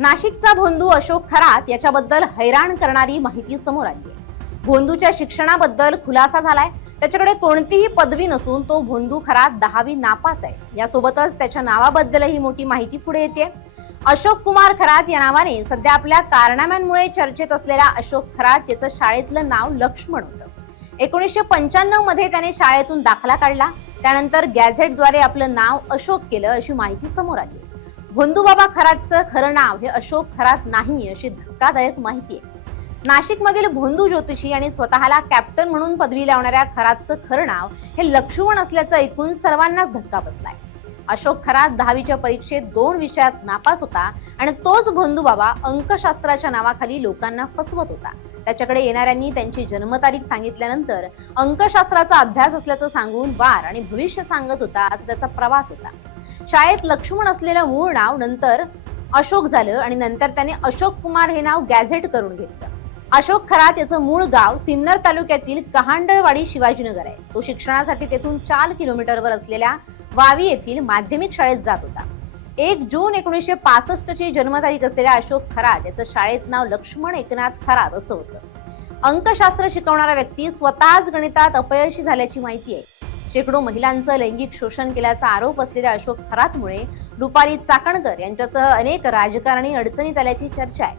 नाशिकचा भोंदू अशोक खरात याच्याबद्दल हैराण करणारी माहिती समोर आली आहे। भोंदूच्या शिक्षणाबद्दल खुलासा झालाय। त्याच्याकडे कोणतीही पदवी नसून तो भोंदू खरात 10वी नापास आहे। यासोबतच त्याच्या नावाबद्दलही मोठी माहिती पुढे येते। अशोक कुमार खरात या नावाने सध्या आपल्या कारनाम्यांमुळे चर्चेत असलेला अशोक खरात याचं शाळेतलं नाव लक्ष्मण होतं। 1995 मध्ये त्याने शाळेतून दाखला काढला। त्यानंतर गॅझेटद्वारे आपलं नाव अशोक केलं अशी माहिती समोर आली। भोंदू बाबा खरातचं खरं नाव हे अशोक खरात नाही अशी धक्कादायक माहिती आहे। नाशिकमधील भोंदू ज्योतिषी आणि स्वतःला कॅप्टन म्हणून पदवी लावणाऱ्या खरातचं खरं नाव हे लक्ष्मण असल्याचं ऐकून सर्वांनाच धक्का बसलाय। अशोक खरात 10वीच्या परीक्षेत 2 विषयात नापास होता आणि तोच भोंदू बाबा अंकशास्त्राच्या नावाखाली लोकांना फसवत होता। त्याच्याकडे येणाऱ्यांनी त्यांची जन्मतारीख सांगितल्यानंतर अंकशास्त्राचा अभ्यास असल्याचं सांगून वार आणि भविष्य सांगत होता असा त्याचा प्रवास होता। शाळेत लक्ष्मण असलेलं मूळ नाव नंतर अशोक झालं आणि नंतर त्याने अशोक कुमार हे नाव गॅझेट करून घेतलं। अशोक खरात याचं मूळ गाव सिन्नर तालुक्यातील कहांडळवाडी शिवाजीनगर आहे। तो शिक्षणासाठी तेथून 4 किलोमीटरवर असलेल्या वावी येथील माध्यमिक शाळेत जात होता। 1 जून 1965 ची जन्मतारीख असलेल्या अशोक खरात याचं शाळेत नाव लक्ष्मण एकनाथ खरात असं होतं। अंकशास्त्र शिकवणारा व्यक्ती स्वतःच गणितात अपयशी झाल्याची माहिती आहे। शेकडो महिलांचं लैंगिक शोषण केल्याचा आरोप असलेल्या अशोक खरातमुळे रुपाली चाकणकर यांच्यासह अनेक राजकारणी अडचणीत आल्याची चर्चा आहे।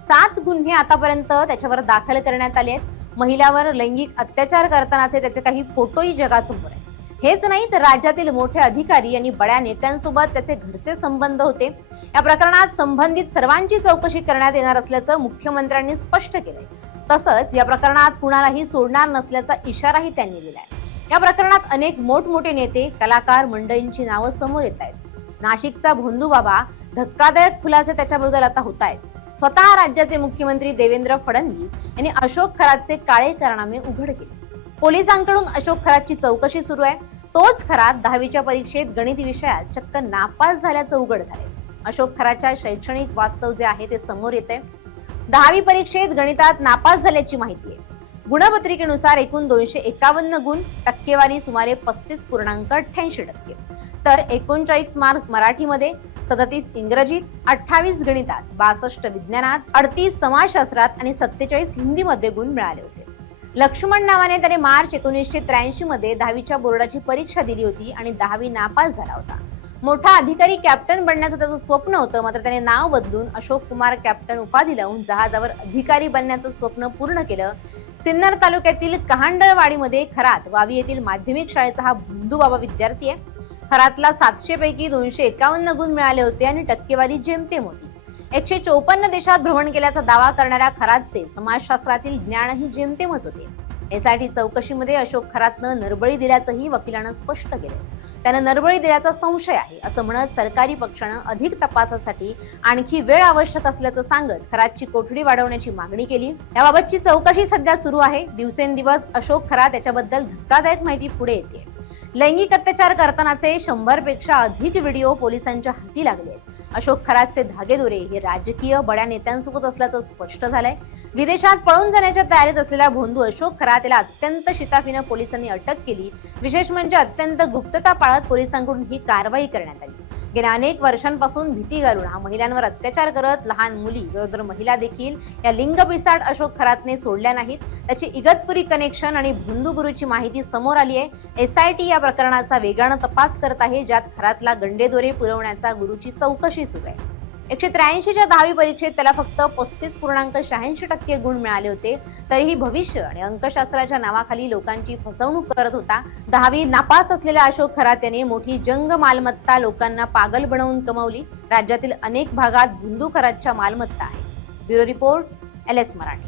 7 गुन्हे आतापर्यंत त्याच्यावर दाखल करण्यात आले आहेत। महिलांवर लैंगिक अत्याचार करतानाचे त्याचे काही फोटोही जगासमोर आहेत। हेच नाही तर राज्यातील मोठे अधिकारी आणि बड्या नेत्यांसोबत त्याचे घरचे संबंध होते। या प्रकरणात संबंधित सर्वांची चौकशी करण्यात येणार असल्याचं मुख्यमंत्र्यांनी स्पष्ट केलंय। तसंच या प्रकरणात कुणालाही सोडणार नसल्याचा इशाराही त्यांनी दिलाय। या प्रकरणात अनेक मोठमोठे नेते कलाकार मंडळींची नावं समोर येत आहेत। नाशिकचा भोंदू बाबा धक्कादायक खुलासे त्याच्याबद्दल आता होत आहेत। स्वतः राज्याचे मुख्यमंत्री देवेंद्र फडणवीस यांनी अशोक खरातचे काळे कारनामे उघड केले। पोलिसांकडून अशोक खरातची चौकशी सुरू आहे। तोच खरात 10वीच्या परीक्षेत गणित विषयात चक्क नापास झाल्याचं उघड झालंय। अशोक खरातच्या शैक्षणिक वास्तव जे आहे ते समोर येते। 10वी परीक्षेत गणितात नापास झाल्याची माहिती आहे। गुणपत्रिकेनुसार एकूण 251 गुण, टक्केवारी सुमारे 35.88%, तर 39 मार्क्स मराठीमध्ये, 37 इंग्रजीत, 28 गणितात, 62 विज्ञानात, 38 समाजशास्त्रात आणि 47 हिंदीमध्ये गुण मिळाले होते। लक्ष्मण नावाने त्याने मार्च 1983 मध्ये 10वीच्या बोर्डाची परीक्षा दिली होती आणि 10वी नापास झाला होता। मोठा अधिकारी कॅप्टन बनण्याचं त्याचं स्वप्न होतं, मात्र त्याने नाव बदलून अशोक कुमार कॅप्टन उपाधी लावून जहाजावर अधिकारी बनण्याचं स्वप्न पूर्ण केलं। सिन्नर तालुक्यातील कहांडळवाडीमध्ये खरात वावी येथील माध्यमिक शाळेचा हा भोंदू बाबा विद्यार्थी आहे। खरातला 700 पैकी 251 गुण मिळाले होते आणि टक्केवारी जेमतेम होती। 154 देशात भ्रमण केल्याचा दावा करणाऱ्या खरातचे समाजशास्त्रातील ज्ञानही जेमतेमच होते। एसआयटी चौकशीमध्ये अशोक खरातनं नरबळी दिल्याचंही वकिलांना स्पष्ट केलं। त्यानं नरबळी दिल्याचा संशय आहे असं म्हणत सरकारी पक्षानं अधिक तपासासाठी आणखी वेळ आवश्यक असल्याचं सांगत खरातची कोठडी वाढवण्याची मागणी केली। याबाबतची चौकशी सध्या सुरू आहे। दिवसेंदिवस अशोक खरात याच्याबद्दल धक्कादायक माहिती पुढे येते। लैंगिक अत्याचार करतानाचे 100 पेक्षा अधिक व्हिडिओ पोलिसांच्या हाती लागले आहेत। अशोक खरातचे धागेदोरे हे राजकीय बड्या नेत्यांसोबत असल्याचं स्पष्ट झालंय। विदेशात पळून जाण्याच्या तयारीत असलेला भोंदू अशोक खरात याला अत्यंत शिताफीनं पोलिसांनी अटक केली। विशेष म्हणजे अत्यंत गुप्तता पाळत पोलिसांकडून ही कारवाई करण्यात आली। गेल्या अनेक वर्षांपासून भीती घालून हा महिलांवर अत्याचार करत लहान मुली गरोदर महिला देखील या लिंग पिसाळ अशोक खरातने सोडल्या नाहीत। त्याची इगतपुरी कनेक्शन आणि भोंदू गुरुची माहिती समोर आली आहे। एसआयटी या प्रकरणाचा वेगानं तपास करत आहे, ज्यात खरातला गंडेदोरे पुरवण्याचा गुरुची चौकशी सुरू आहे। 183च्या 10वी परीक्षेत त्याला फक्त 35.86% गुण मिळाले होते। तरीही भविष्य आणि अंकशास्त्राच्या नावाखाली लोकांची फसवणूक करत होता। 10वी नापास असलेला अशोक खरात याने मोठी जंग मालमत्ता लोकांना पागल बनवून कमवली। राज्यातील अनेक भागात भोंदू खरातच्या मालमत्ता आहे। Bureau report, LS Marathi.